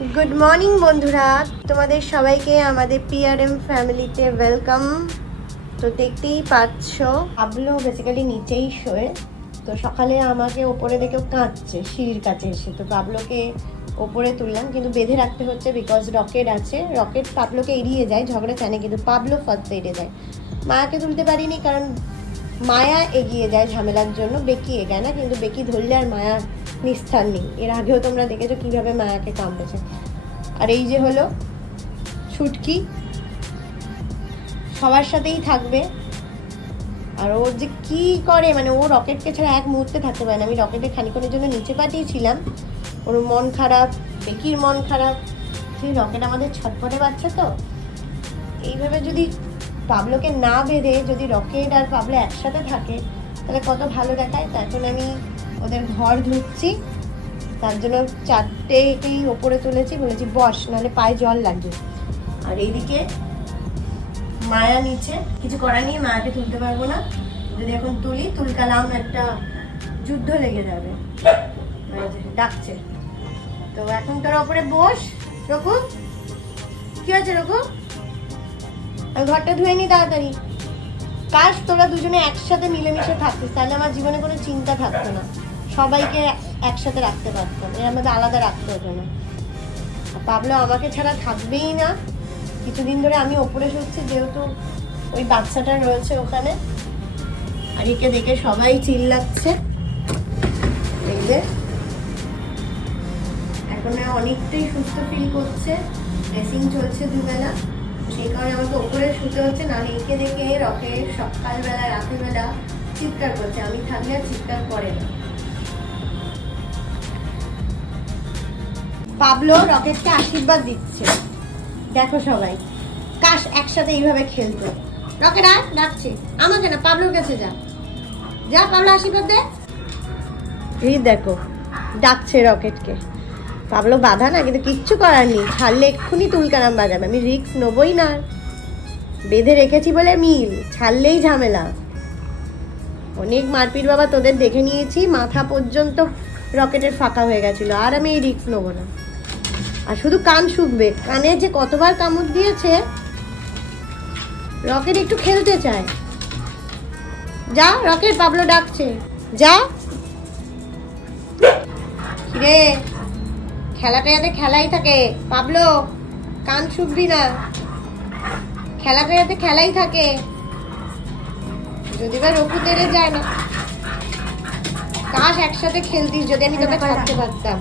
Good morning बंधुरा तुम्हादेर सबाइके आमादेर PRM फैमिलीते welcome. तो देखतेई पाচ্ছো पाबलो बेसिकली नीचेई शोए। तो सकाले आमाके ओपरे देखे काঁদছে সিঁড়ির কাছে এসে। তো পাবলোকে ওপরে তুললাম কিন্তু বেঁধে রাখতে হচ্ছে বিকজ রকেট আছে। রকেট পাবলোকে এড়িয়ে যায়, ঝগড়া চানে কিন্তু পাবলো ফার্স্ট এড়িয়ে যায়। মায়াকে তুলতে পারিনি কারণ মায়া এগিয়ে যায় ঝামেলার জন্য, বেকি এগায় না। কিন্তু বেকি ধরলে আর মায়া নিস্তার নেই। এর আগেও তোমরা দেখেছো কিভাবে মায়াকে কামড়েছে। আর এই যে হলো ছুটকি, সবার সাথেই থাকবে। আর ও যে কি করে, মানে ও রকেটকে ছাড়া এক মুহূর্তে থাকতে পারে না। আমি রকেটে খানিক্ষণের জন্য নিচে পাঠিয়েছিলাম, ওর মন খারাপ, বেকির মন খারাপ। সেই রকেট আমাদের ছটফটে বাচ্চা, তো এইভাবে যদি পাবলোকে না বেঁধে যদি রকেট আর পাবলো একসাথে থাকে তাহলে কত ভালো দেখায়। তো এখন আমি ওদের ঘর ধুচ্ছি, তার জন্য চারটেকেই ওপরে তুলেছি, বলেছি বস নাহলে পায়ে জল লাগবে। আর এইদিকে মায়া নিচে, কিছু করার নেই, মায়াকে তুলতে পারবো না। যদি এখন তুলি তুলকালাম একটা যুদ্ধ লেগে যাবে। ডাকছে, তো এখন তোর ওপরে বস। রকু কি আছে রকু? ঘরটা ধুয়ে নি তাড়াতাড়ি। কাশ তোরা দুজনে একসাথে মিলেমিশে থাকতিস, তাহলে আমার জীবনে কোনো চিন্তা থাকতো না। সবাইকে একসাথে রাখতে পারতাম, এর মধ্যে আলাদা রাখতে হতো না। পাবলো আমাকে ছাড়া থাকবেই না। কিছুদিন ধরে আমি ওপরে শুচ্ছি যেহেতু ওই বাচ্চাটা রয়েছে ওখানে। আর একে দেখে সবাই চিল্লাচ্ছে। এই যে এখন অনেকটাই সুস্থ ফিল করছে, ড্রেসিং চলছে দুবেলা, সেই কারণে আমাকে ওপরে শুতে হচ্ছে। না একে দেখে রকেট সকালবেলা রাতেরবেলা চিৎকার করছে, আমি থাকলে আর চিৎকার করে না। পাবলো রকেটকে আশীর্বাদ দিচ্ছে, দেখো সবাই। কাশ একসাথে এইভাবে খেলতো। রকেট আর ডাকছে আমাকে না, পাবলোর কাছে যা যা, পাবলো আশীর্বাদ দে। এই দেখো ডাকছে রকেটকে। পাবলো বাধা না, কিন্তু কিচ্ছু করার নেই, ছাড়লে এক্ষুনি তুলকারাম বাজাবে। আমি রিস্ক নেবই না, বেঁধে রেখেছি বলে মিল, ছাড়লেই ঝামেলা। অনেক মারপিট বাবা তোদের দেখে নিয়েছি, মাথা পর্যন্ত রকেটের ফাঁকা হয়ে গেছিল। আর আমি এই রিস্ক নেবো না। আর শুধু কান শুকবে, কানে যে কতবার কামড় দিয়েছে। রকেট একটু খেলতে চায়, যা রকেট, পাবলো ডাকছে যা। রে খেলাটা যাতে খেলাই থাকে, পাবলো কান শুকবি না, খেলাটা যাতে খেলাই থাকে। যদি বা রকু তেড়ে যায় না। কাশ একসাথে খেলতিস, যদি আমি তোকে ছাড়তে পারতাম।